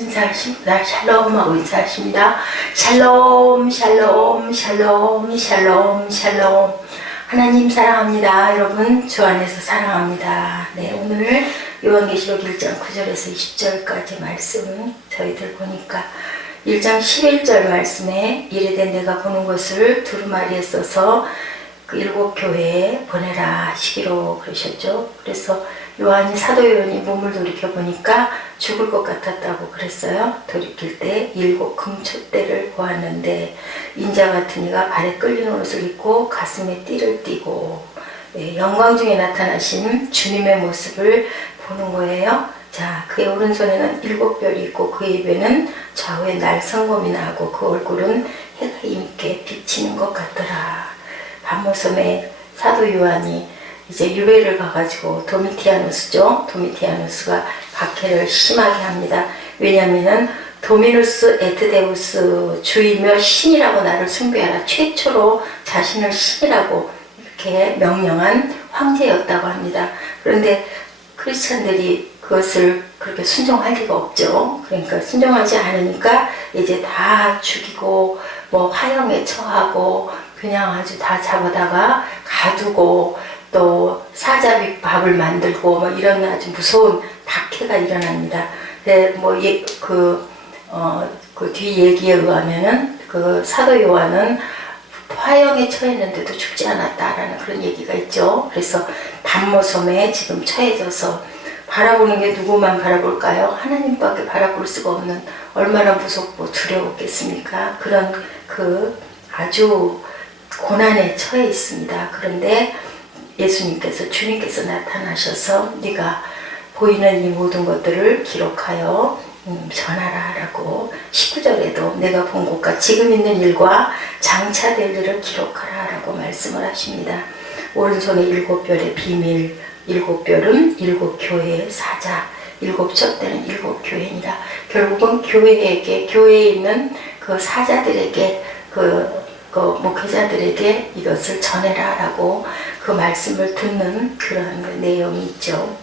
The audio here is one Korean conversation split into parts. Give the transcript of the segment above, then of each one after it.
인사하십니다. 샬롬하고 인사하십니다. 샬롬 샬롬 샬롬 샬롬 샬롬. 하나님 사랑합니다. 여러분 주 안에서 사랑합니다. 네, 오늘 요한계시록 1장 9절에서 20절까지 말씀 저희들 보니까 1장 11절 말씀에 이르되 내가 보는 것을 두루마리에 써서 그 7교회에 보내라 하시기로 그러셨죠. 그래서 요한이 사도 요한이 몸을 돌이켜 보니까 죽을 것 같았다고 그랬어요. 돌이킬 때 7 금촛대를 보았는데 인자 같은 이가 발에 끌리는 옷을 입고 가슴에 띠를 띠고, 네, 영광 중에 나타나신 주님의 모습을 보는 거예요. 자, 그의 오른손에는 7별이 있고 그의 입에는 좌우에 날성검이 나고 그 얼굴은 해가 임게 비치는 것 같더라. 밤모섬에 사도 요한이 이제 유배를 가가지고 도미티아누스죠. 도미티아누스가 박해를 심하게 합니다. 왜냐하면은 도미누스 에트데우스 주이며 신이라고 나를 숭배하라. 최초로 자신을 신이라고 이렇게 명령한 황제였다고 합니다. 그런데 크리스천들이 그것을 그렇게 순종할 리가 없죠. 그러니까 순종하지 않으니까 이제 다 죽이고 뭐 화형에 처하고 그냥 아주 다 잡아다가 가두고 또 사자비 밥을 만들고 뭐 이런 아주 무서운 박해가 일어납니다. 근데 뭐 그 뒤 얘기에 의하면은 그 사도 요한은 화형에 처했는데도 죽지 않았다라는 그런 얘기가 있죠. 그래서 밤모섬에 지금 처해져서 바라보는 게 누구만 바라볼까요? 하나님밖에 바라볼 수가 없는, 얼마나 무섭고 두려웠겠습니까? 그런 그 아주 고난에 처해 있습니다. 그런데 예수님께서, 주님께서 나타나셔서 네가 보이는 이 모든 것들을 기록하여 전하라 라고 19절에도 내가 본 것과 지금 있는 일과 장차 될 일을 기록하라 라고 말씀을 하십니다. 오른손에 7별의 비밀, 7별은 7교회의 사자, 7촛대는 7교회니라. 결국은 교회에게, 교회에 있는 그 사자들에게, 그 목회자들에게 이것을 전해라 라고 그 말씀을 듣는 그러한 그 내용이 있죠.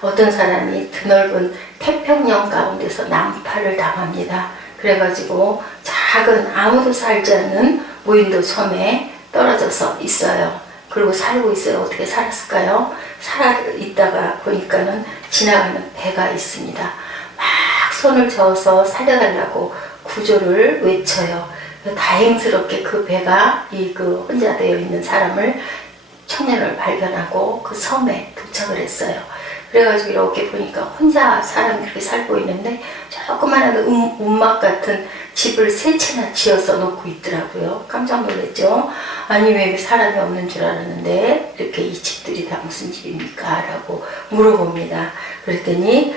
어떤 사람이 드넓은 태평양 가운데서 난파를 당합니다. 그래가지고 작은 아무도 살지 않는 무인도 섬에 떨어져서 있어요. 그리고 살고 있어요. 어떻게 살았을까요? 살아있다가 보니까는 지나가는 배가 있습니다. 막 손을 저어서 살려달라고 구조를 외쳐요. 다행스럽게 그 배가 그 혼자 되어 있는 사람을, 청년을 발견하고 그 섬에 도착을 했어요. 그래가지고 이렇게 보니까 혼자 사람이 그렇게 살고 있는데 조그마한 움막 같은 집을 3채나 지어서 놓고 있더라고요. 깜짝 놀랐죠. 아니 왜 사람이 없는 줄 알았는데 이렇게 이 집들이 다 무슨 집입니까? 라고 물어봅니다. 그랬더니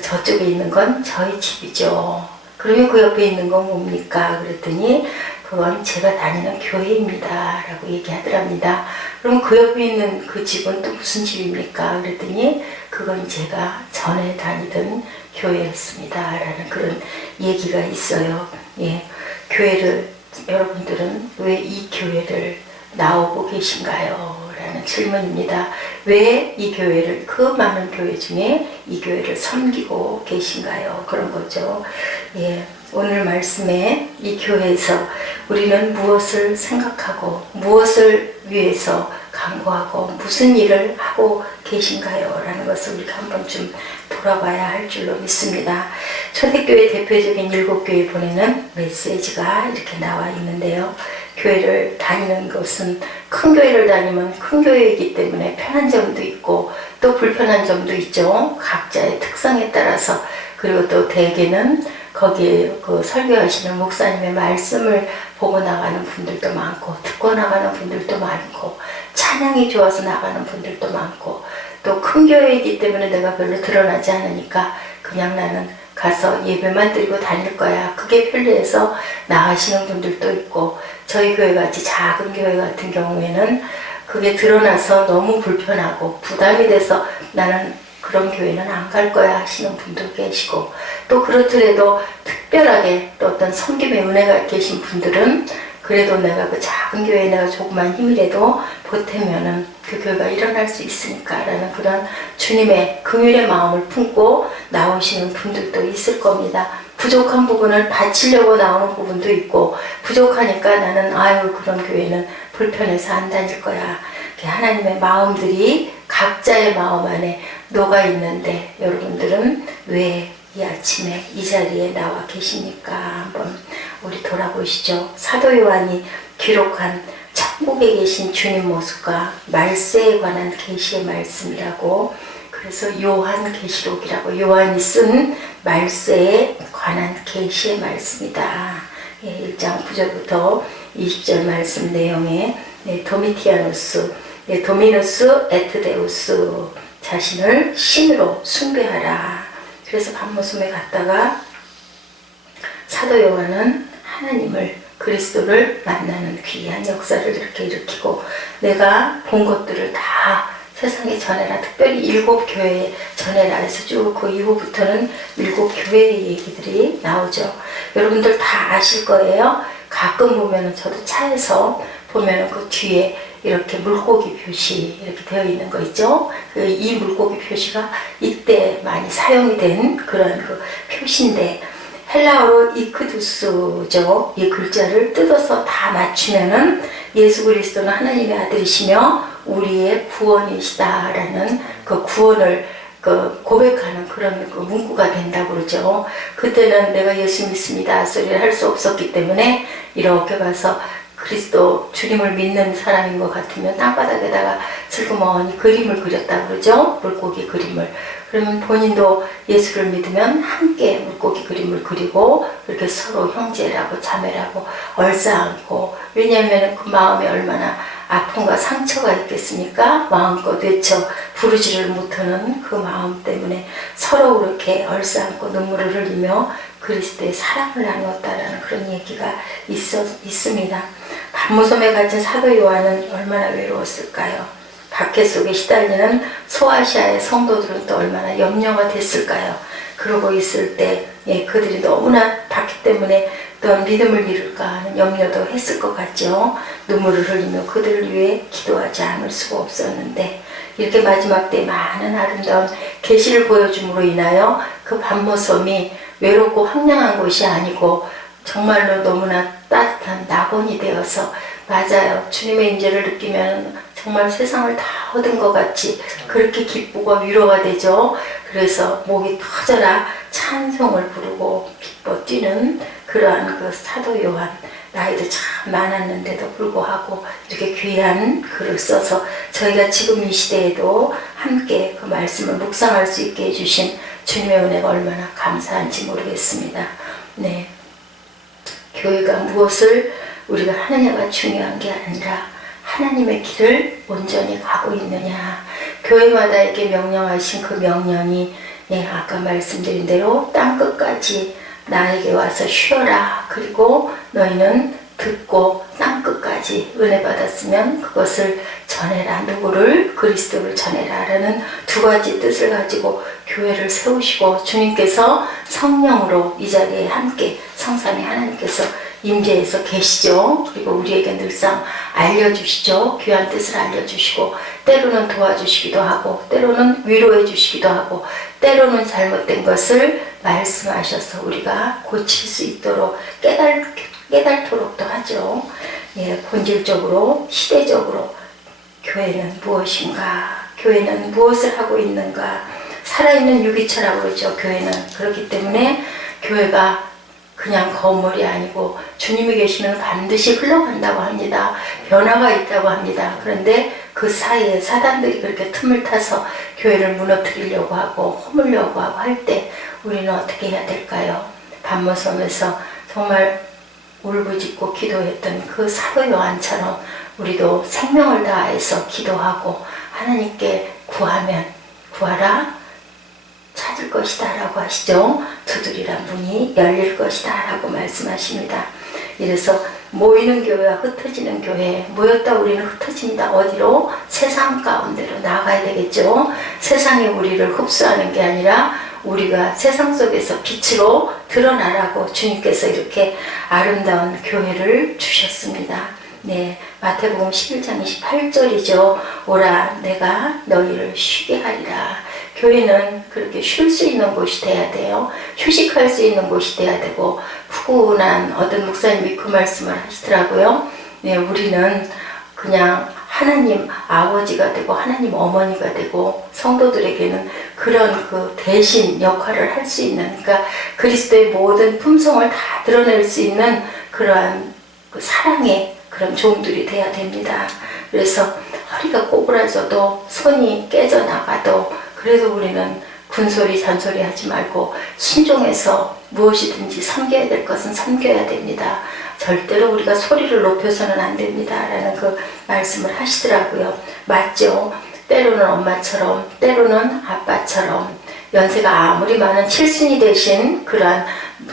저쪽에 있는 건 저희 집이죠. 그러면 그 옆에 있는 건 뭡니까? 그랬더니 그건 제가 다니는 교회입니다 라고 얘기하더랍니다. 그럼 그 옆에 있는 그 집은 또 무슨 집입니까? 그랬더니 그건 제가 전에 다니던 교회였습니다 라는 그런 얘기가 있어요. 예, 교회를, 여러분들은 왜 이 교회를 나오고 계신가요? 라는 질문입니다. 왜 이 교회를, 그 많은 교회 중에 이 교회를 섬기고 계신가요? 그런 거죠. 예, 오늘 말씀에 이 교회에서 우리는 무엇을 생각하고 무엇을 위해서 간구하고 무슨 일을 하고 계신가요? 라는 것을 우리가 한 번쯤 돌아봐야 할 줄로 믿습니다. 초대교회 대표적인 7교회 보내는 메시지가 이렇게 나와 있는데요. 교회를 다니는 것은, 큰 교회를 다니면 큰 교회이기 때문에 편한 점도 있고 또 불편한 점도 있죠. 각자의 특성에 따라서. 그리고 또 대개는 거기에 그 설교하시는 목사님의 말씀을 보고 나가는 분들도 많고, 듣고 나가는 분들도 많고, 찬양이 좋아서 나가는 분들도 많고, 또 큰 교회이기 때문에 내가 별로 드러나지 않으니까 그냥 나는 가서 예배만 드리고 다닐 거야, 그게 편리해서 나가시는 분들도 있고, 저희 교회같이 작은 교회 같은 경우에는 그게 드러나서 너무 불편하고 부담이 돼서 나는 그런 교회는 안 갈 거야 하시는 분도 계시고, 또 그렇더라도 특별하게 또 어떤 섬김의 은혜가 계신 분들은 그래도 내가 그 작은 교회에 내가 조그만 힘이라도 보태면은 그 교회가 일어날 수 있으니까 라는 그런 주님의 긍휼의 마음을 품고 나오시는 분들도 있을 겁니다. 부족한 부분을 바치려고 나오는 부분도 있고, 부족하니까 나는 아유 그런 교회는 불편해서 안 다닐 거야. 하나님의 마음들이 각자의 마음 안에 녹아 있는데, 여러분들은 왜 이 아침에 이 자리에 나와 계십니까? 한번 우리 돌아보시죠. 사도 요한이 기록한 천국에 계신 주님 모습과 말세에 관한 계시의 말씀이라고, 그래서 요한계시록이라고, 요한이 쓴 말세에 관한 계시의 말씀이다. 1장 9절부터 20절 말씀 내용에 도미티아누스, 도미누스 에트데우스, 자신을 신으로 숭배하라. 그래서 밤모섬에 갔다가 사도 요한은 하나님을, 그리스도를 만나는 귀한 역사를 이렇게 일으키고, 내가 본 것들을 다 세상에 전해라. 특별히 7 교회에 전해라 해서 쭉 그 이후부터는 7 교회의 얘기들이 나오죠. 여러분들 다 아실 거예요. 가끔 보면은, 저도 차에서 보면은 그 뒤에 이렇게 물고기 표시 이렇게 되어 있는 거 있죠. 이 물고기 표시가 이때 많이 사용이 된 그런 그 표시인데, 헬라어로 이크두스죠. 이 글자를 뜯어서 다 맞추면은 예수 그리스도는 하나님의 아들이시며 우리의 구원이시다라는 그 구원을 고백하는 그런 그 문구가 된다고 그러죠. 그때는 내가 예수 믿습니다 소리를 할 수 없었기 때문에 이렇게 가서 그리스도 주님을 믿는 사람인 것 같으면 땅바닥에다가 슬그머니 그림을 그렸다고 그러죠. 물고기 그림을. 그러면 본인도 예수를 믿으면 함께 물고기 그림을 그리고 그렇게 서로 형제라고 자매라고 얼싸안고, 왜냐하면 그 마음에 얼마나 아픔과 상처가 있겠습니까? 마음껏 외쳐 부르지를 못하는 그 마음 때문에 서로 그렇게 얼싸안고 눈물을 흘리며 그리스도의 사랑을 나누었다라는 그런 얘기가 있습니다. 밤모섬에 갇힌 사도 요한은 얼마나 외로웠을까요? 박해 속에 시달리는 소아시아의 성도들은 또 얼마나 염려가 됐을까요? 그러고 있을 때 그들이 너무나 박해 때문에 또 믿음을 잃을까 하는 염려도 했을 것 같죠. 눈물을 흘리며 그들을 위해 기도하지 않을 수가 없었는데, 이렇게 마지막 때 많은 아름다운 계시를 보여줌으로 인하여 그 밤모섬이 외롭고 황량한 곳이 아니고 정말로 너무나 따뜻한 낙원이 되어서, 맞아요, 주님의 임재를 느끼면 정말 세상을 다 얻은 것 같이 그렇게 기쁘고 위로가 되죠. 그래서 목이 터져라 찬송을 부르고 기뻐 뛰는 그러한 그 사도 요한, 나이도 참 많았는데도 불구하고 이렇게 귀한 글을 써서 저희가 지금 이 시대에도 함께 그 말씀을 묵상할 수 있게 해주신 주님의 은혜가 얼마나 감사한지 모르겠습니다. 네, 교회가 무엇을 우리가 하느냐가 중요한 게 아니라 하나님의 길을 온전히 가고 있느냐. 교회마다에게 명령하신 그 명령이 아까 말씀드린 대로 땅끝까지 나에게 와서 쉬어라. 그리고 너희는 듣고 땅끝까지 은혜 받았으면 그것을 전해라. 누구를? 그리스도를 전해라 라는 두 가지 뜻을 가지고 교회를 세우시고, 주님께서 성령으로 이 자리에 함께 성삼위 하나님께서 임재해서 계시죠. 그리고 우리에게 늘상 알려주시죠. 귀한 뜻을 알려주시고, 때로는 도와주시기도 하고, 때로는 위로해 주시기도 하고, 때로는 잘못된 것을 말씀하셔서 우리가 고칠 수 있도록 깨달도록도 하죠. 본질적으로, 시대적으로 교회는 무엇인가? 교회는 무엇을 하고 있는가? 살아있는 유기체라고 그러죠. 교회는. 그렇기 때문에 교회가 그냥 건물이 아니고 주님이 계시면 반드시 흘러간다고 합니다. 변화가 있다고 합니다. 그런데 그 사이에 사단들이 그렇게 틈을 타서 교회를 무너뜨리려고 하고 허물려고 하고 할 때 우리는 어떻게 해야 될까요? 밤모섬에서 정말 울부짖고 기도했던 그 사도 요한처럼 우리도 생명을 다해서 기도하고 하나님께 구하면 구하라 찾을 것이다 라고 하시죠. 두드리란 문이 열릴 것이다 라고 말씀하십니다. 이래서 모이는 교회와 흩어지는 교회, 모였다 우리는 흩어집니다. 어디로? 세상 가운데로 나가야 되겠죠. 세상이 우리를 흡수하는 게 아니라 우리가 세상 속에서 빛으로 드러나라고 주님께서 이렇게 아름다운 교회를 주셨습니다. 네, 마태복음 11장 28절이죠. 오라 내가 너희를 쉬게 하리라. 교회는 그렇게 쉴 수 있는 곳이 돼야 돼요. 휴식할 수 있는 곳이 돼야 되고, 푸근한 어떤 목사님이 그 말씀을 하시더라고요. 네, 우리는 그냥 하나님 아버지가 되고 하나님 어머니가 되고 성도들에게는 그런 그 대신 역할을 할 수 있는, 그러니까 그리스도의 모든 품성을 다 드러낼 수 있는 그러한 그 사랑의 그런 종들이 돼야 됩니다. 그래서 허리가 꼬부라져도 손이 깨져나가도 그래도 우리는 군소리 잔소리 하지 말고 순종해서 무엇이든지 섬겨야 될 것은 섬겨야 됩니다. 절대로 우리가 소리를 높여서는 안 됩니다 라는 그 말씀을 하시더라고요. 맞죠? 때로는 엄마처럼, 때로는 아빠처럼, 연세가 아무리 많은 칠순이 되신 그러한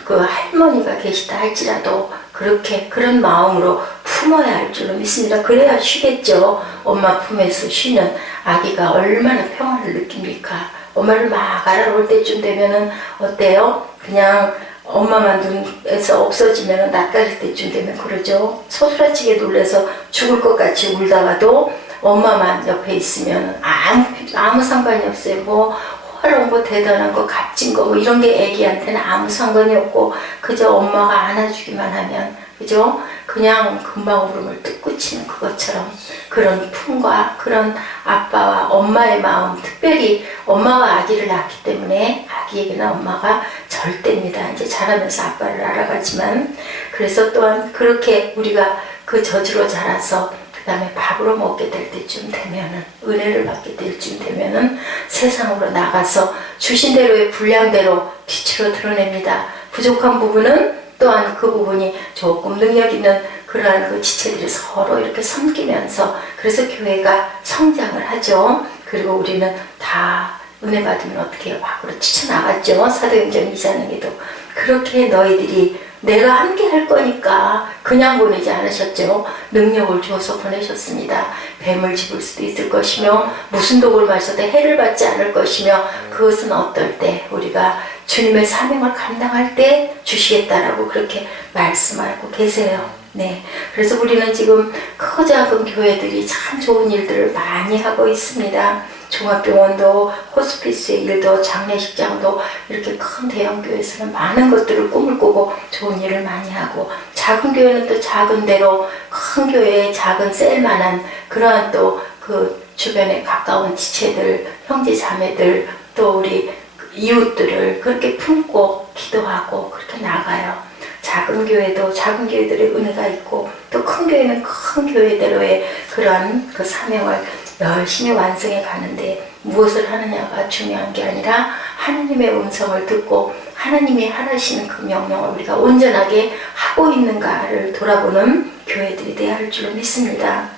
그 할머니가 계시다 할지라도 그렇게 그런 마음으로 품어야 할 줄로 믿습니다. 그래야 쉬겠죠. 엄마 품에서 쉬는 아기가 얼마나 평화를 느낍니까? 엄마를 막 알아볼 때쯤 되면은 어때요? 그냥 엄마만 눈에서 없어지면 낯가릴 때쯤 되면 그러죠. 소스라치게 놀라서 죽을 것 같이 울다가도 엄마만 옆에 있으면 아무 상관이 없어요. 뭐 호화로운 거, 대단한 거, 값진 거, 뭐 이런 게 애기한테는 아무 상관이 없고 그저 엄마가 안아주기만 하면, 그죠? 그냥 금방 울음을 뚝 그치는 그것처럼 그런 품과 그런 아빠와 엄마의 마음, 특별히 엄마가 아기를 낳기 때문에 아기에게는 엄마가 절대입니다. 이제 자라면서 아빠를 알아가지만, 그래서 또한 그렇게 우리가 그 저주로 자라서 그 다음에 밥으로 먹게 될 때쯤 되면은, 은혜를 받게 될 쯤 되면은 세상으로 나가서 주신 대로의 분량대로 빛으로 드러냅니다. 부족한 부분은 또한 그 부분이 조금 능력 있는 그러한 그 지체들이 서로 이렇게 섬기면서, 그래서 교회가 성장을 하죠. 그리고 우리는 다 은혜 받으면 어떻게 해요? 밖으로 치쳐나갔죠. 사도행전 2장에도 그렇게 너희들이 내가 함께 할 거니까 그냥 보내지 않으셨죠. 능력을 주어서 보내셨습니다. 뱀을 집을 수도 있을 것이며 무슨 독을 마셔도 해를 받지 않을 것이며, 그것은 어떨 때 우리가 주님의 사명을 감당할 때 주시겠다라고 그렇게 말씀하고 계세요. 네, 그래서 우리는 지금 크고 작은 교회들이 참 좋은 일들을 많이 하고 있습니다. 종합병원도, 호스피스의 일도, 장례식장도, 이렇게 큰 대형 교회에서는 많은 것들을 꿈을 꾸고 좋은 일을 많이 하고, 작은 교회는 또 작은 대로 큰 교회에 작은 셀만한 그러한 또 그 주변에 가까운 지체들, 형제 자매들, 또 우리 이웃들을 그렇게 품고 기도하고 그렇게 나가요. 작은 교회도 작은 교회들의 은혜가 있고, 또 큰 교회는 큰 교회대로의 그러한 그 사명을 열심히 완성해 가는데, 무엇을 하느냐가 중요한 게 아니라 하나님의 음성을 듣고 하나님이 하시는 그 명령을 우리가 온전하게 하고 있는가를 돌아보는 교회들이 되어야 할 줄로 믿습니다.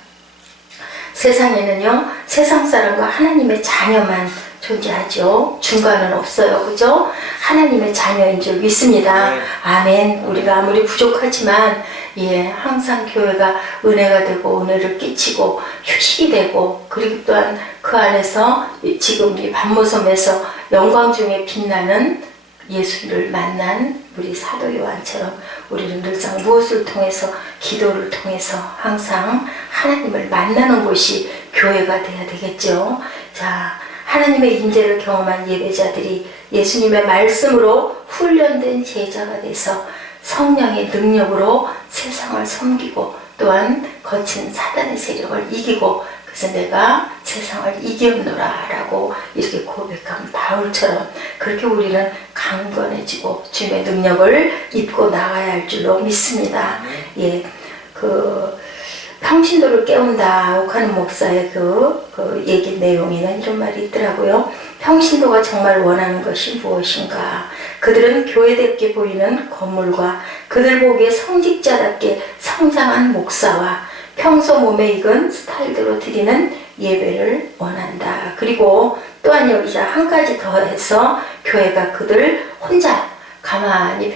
세상에는요, 세상 사람과 하나님의 자녀만 존재하죠. 중간은 없어요. 그죠? 하나님의 자녀인 줄 믿습니다. 아멘. 우리가 아무리 부족하지만 항상 교회가 은혜가 되고 은혜를 끼치고 휴식이 되고, 그리고 또한 그 안에서 지금 이 반모섬에서 영광 중에 빛나는 예수를 만난 우리 사도 요한처럼 우리는 늘상 무엇을 통해서, 기도를 통해서 항상 하나님을 만나는 곳이 교회가 돼야 되겠죠. 자, 하나님의 인재를 경험한 예배자들이 예수님의 말씀으로 훈련된 제자가 돼서 성령의 능력으로 세상을 섬기고, 또한 거친 사단의 세력을 이기고, 그래서 내가 세상을 이겼노라 라고 이렇게 고백한 바울처럼 그렇게 우리는 강건해지고 주님의 능력을 입고 나가야 할 줄로 믿습니다. 평신도를 깨운다 옥하는 목사의 그 얘기 내용에는 이런 말이 있더라고요. 평신도가 정말 원하는 것이 무엇인가? 그들은 교회답게 보이는 건물과 그들 보기에 성직자답게 성장한 목사와 평소 몸에 익은 스타일대로 드리는 예배를 원한다. 그리고 또한 여기서 한 가지 더해서 교회가 그들 혼자 가만히